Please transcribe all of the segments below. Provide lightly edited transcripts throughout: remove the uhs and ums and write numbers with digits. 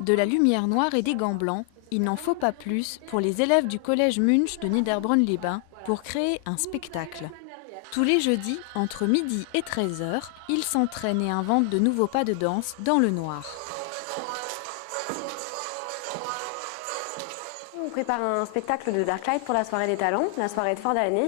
De la lumière noire et des gants blancs, il n'en faut pas plus pour les élèves du collège Munch de Niederbronn-les-Bains pour créer un spectacle. Tous les jeudis, entre midi et 13 h, ils s'entraînent et inventent de nouveaux pas de danse dans le noir. On prépare un spectacle de Darklight pour la soirée des talents, la soirée de fin d'année.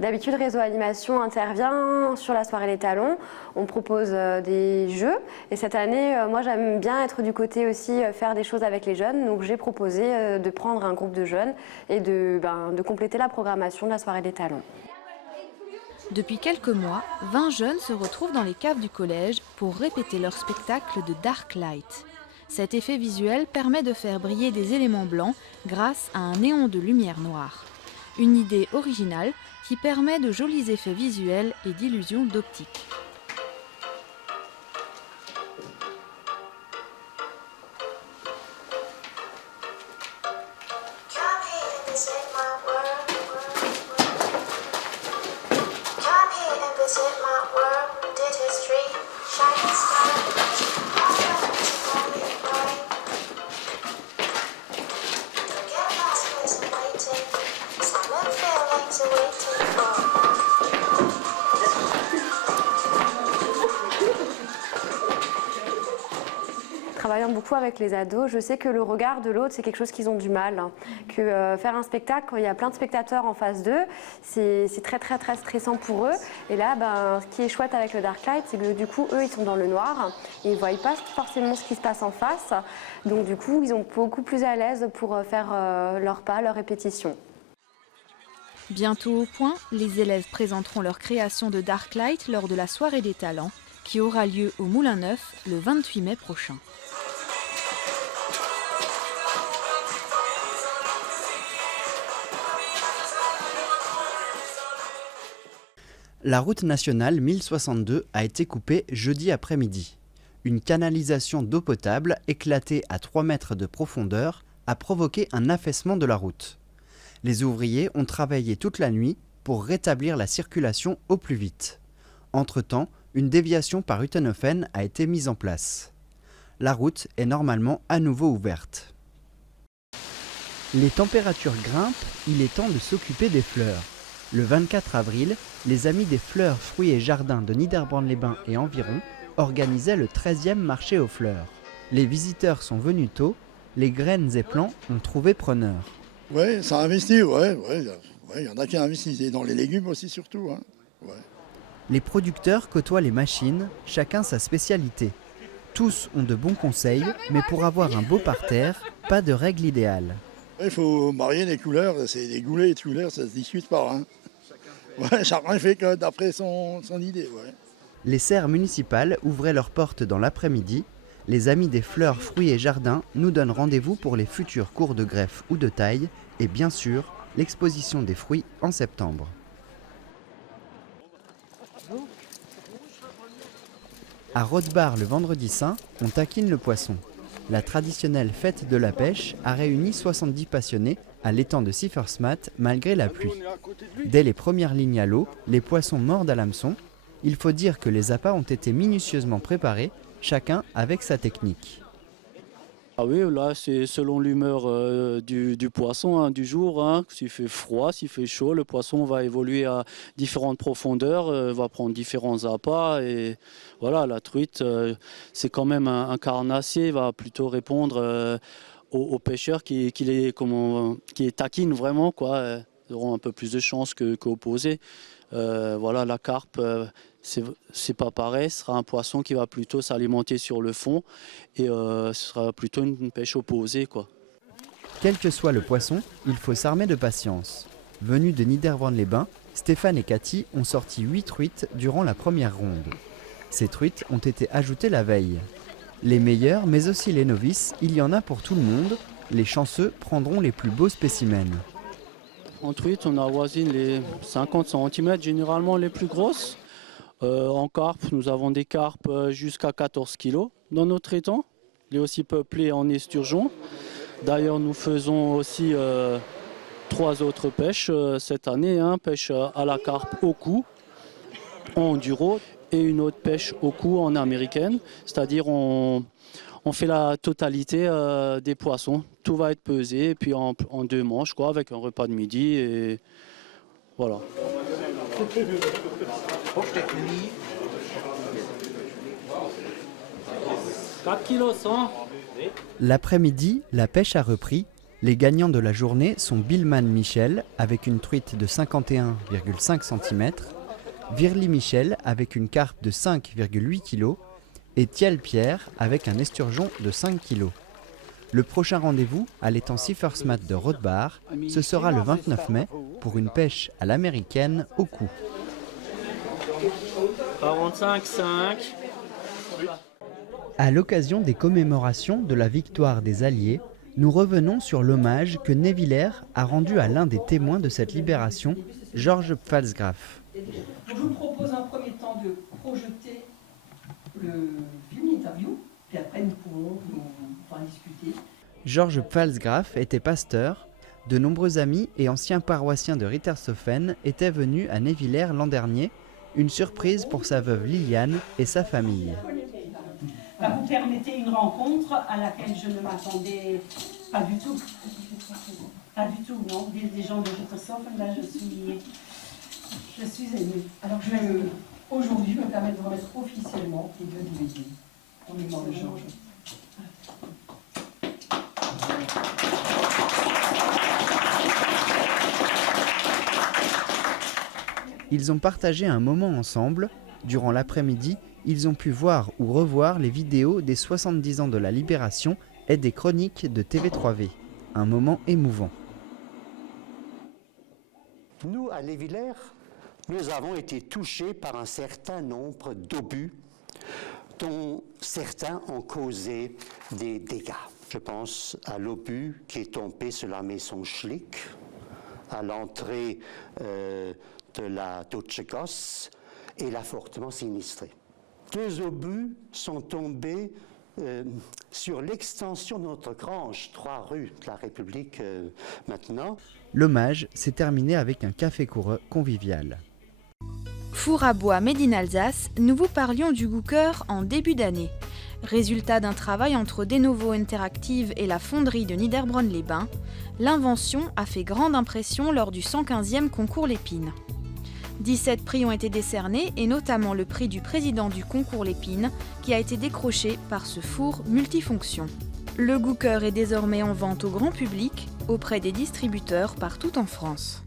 D'habitude, Réseau Animation intervient sur la soirée des talents. On propose des jeux. Et cette année, moi, j'aime bien être du côté aussi faire des choses avec les jeunes. Donc, j'ai proposé de prendre un groupe de jeunes et de compléter la programmation de la soirée des talents. Depuis quelques mois, 20 jeunes se retrouvent dans les caves du collège pour répéter leur spectacle de Darklight. Cet effet visuel permet de faire briller des éléments blancs grâce à un néon de lumière noire. Une idée originale qui permet de jolis effets visuels et d'illusions d'optique. Travaillant beaucoup avec les ados, je sais que le regard de l'autre, c'est quelque chose qu'ils ont du mal. Que faire un spectacle, quand il y a plein de spectateurs en face d'eux, c'est très stressant pour eux. Et là, ce qui est chouette avec le Darklight, c'est que du coup, eux, ils sont dans le noir. Et ils ne voient pas forcément ce qui se passe en face. Donc du coup, ils sont beaucoup plus à l'aise pour faire leurs pas, leurs répétitions. Bientôt au point, les élèves présenteront leur création de Darklight lors de la soirée des talents, qui aura lieu au Moulin Neuf le 28 mai prochain. La route nationale 1062 a été coupée jeudi après-midi. Une canalisation d'eau potable éclatée à 3 mètres de profondeur a provoqué un affaissement de la route. Les ouvriers ont travaillé toute la nuit pour rétablir la circulation au plus vite. Entre-temps, une déviation par Utenhofen a été mise en place. La route est normalement à nouveau ouverte. Les températures grimpent, il est temps de s'occuper des fleurs. Le 24 avril, les Amis des fleurs, fruits et jardins de Niederbronn-les-Bains et environ organisaient le 13e marché aux fleurs. Les visiteurs sont venus tôt, les graines et plants ont trouvé preneur. Oui, ça investit, il y en a qui investissent, et dans les légumes aussi surtout. Hein. Ouais. Les producteurs côtoient les machines, chacun sa spécialité. Tous ont de bons conseils, mais pour avoir un beau parterre, pas de règle idéale. Il faut marier les couleurs, c'est des goulets et de couleurs, ça se discute pas. Hein. Chacun fait que d'après son idée. Ouais. Les serres municipales ouvraient leurs portes dans l'après-midi. Les Amis des fleurs, fruits et jardins nous donnent rendez-vous pour les futurs cours de greffe ou de taille et bien sûr l'exposition des fruits en septembre. À Rothbard le vendredi saint, on taquine le poisson. La traditionnelle fête de la pêche a réuni 70 passionnés à l'étang de Siffersmatt malgré la pluie. Dès les premières lignes à l'eau, les poissons mordent à l'hameçon. Il faut dire que les appâts ont été minutieusement préparés, chacun avec sa technique. Ah oui, là c'est selon l'humeur du poisson, hein, du jour. Hein. S'il fait froid, s'il fait chaud, le poisson va évoluer à différentes profondeurs, va prendre différents appâts. Et voilà, la truite, c'est quand même un carnassier, va plutôt répondre aux pêcheurs qui les taquinent vraiment, quoi. Ils auront un peu plus de chance qu'opposés. Voilà, la carpe, c'est pas pareil, ce sera un poisson qui va plutôt s'alimenter sur le fond et ce sera plutôt une pêche opposée, quoi. Quel que soit le poisson, il faut s'armer de patience. Venus de Niederbronn-les-Bains, Stéphane et Cathy ont sorti 8 truites durant la première ronde. Ces truites ont été ajoutées la veille. Les meilleurs, mais aussi les novices, il y en a pour tout le monde. Les chanceux prendront les plus beaux spécimens. En truite, on avoisine les 50 cm, généralement les plus grosses. En carpe, nous avons des carpes jusqu'à 14 kg dans notre étang. Il est aussi peuplé en esturgeon. D'ailleurs, nous faisons aussi 3 autres pêches cette année. Hein, pêche à la carpe au cou, en enduro, et une autre pêche au cou en américaine. C'est-à-dire on on fait la totalité des poissons. Tout va être pesé, et puis en 2 manches, quoi, avec un repas de midi, et voilà. L'après-midi, la pêche a repris. Les gagnants de la journée sont Billman Michel avec une truite de 51,5 cm, Virly Michel avec une carpe de 5,8 kg et Thiel Pierre avec un esturgeon de 5 kg. Le prochain rendez-vous à l'étang Siffersmat de Rothbard, ce sera le 29 mai pour une pêche à l'américaine au cou. 45,5. À l'occasion des commémorations de la victoire des Alliés, nous revenons sur l'hommage que Nevillers a rendu à l'un des témoins de cette libération, Georges Pfalzgraf. Je vous propose en premier temps de projeter le film interview, puis après nous pourrons en discuter. Georges Pfalzgraf était pasteur. De nombreux amis et anciens paroissiens de Rittershofen étaient venus à Nevillers l'an dernier, une surprise pour sa veuve Liliane et sa famille. Vous permettez une rencontre à laquelle je ne m'attendais pas du tout. Pas du tout, non. Des gens de Rittershofen, là je suis émue. Alors aujourd'hui, je me permets de vous remettre officiellement les 2 divisions en mémoire de Georges. Ils ont partagé un moment ensemble. Durant l'après-midi, ils ont pu voir ou revoir les vidéos des 70 ans de la Libération et des chroniques de TV3V. Un moment émouvant. Nous, à Nevillers, nous avons été touchés par un certain nombre d'obus dont certains ont causé des dégâts. Je pense à l'obus qui est tombé sur la maison Schlick, à l'entrée de la Deutsche Gosse, et l'a fortement sinistré. 2 obus sont tombés sur l'extension de notre grange, 3 rues de la République maintenant. L'hommage s'est terminé avec un café convivial. Four à bois Made in Alsace, nous vous parlions du Gooker en début d'année. Résultat d'un travail entre Denovo Interactive et la fonderie de Niederbronn-les-Bains, l'invention a fait grande impression lors du 115e concours Lépine. 17 prix ont été décernés et notamment le prix du président du concours Lépine qui a été décroché par ce four multifonction. Le Gooker est désormais en vente au grand public auprès des distributeurs partout en France.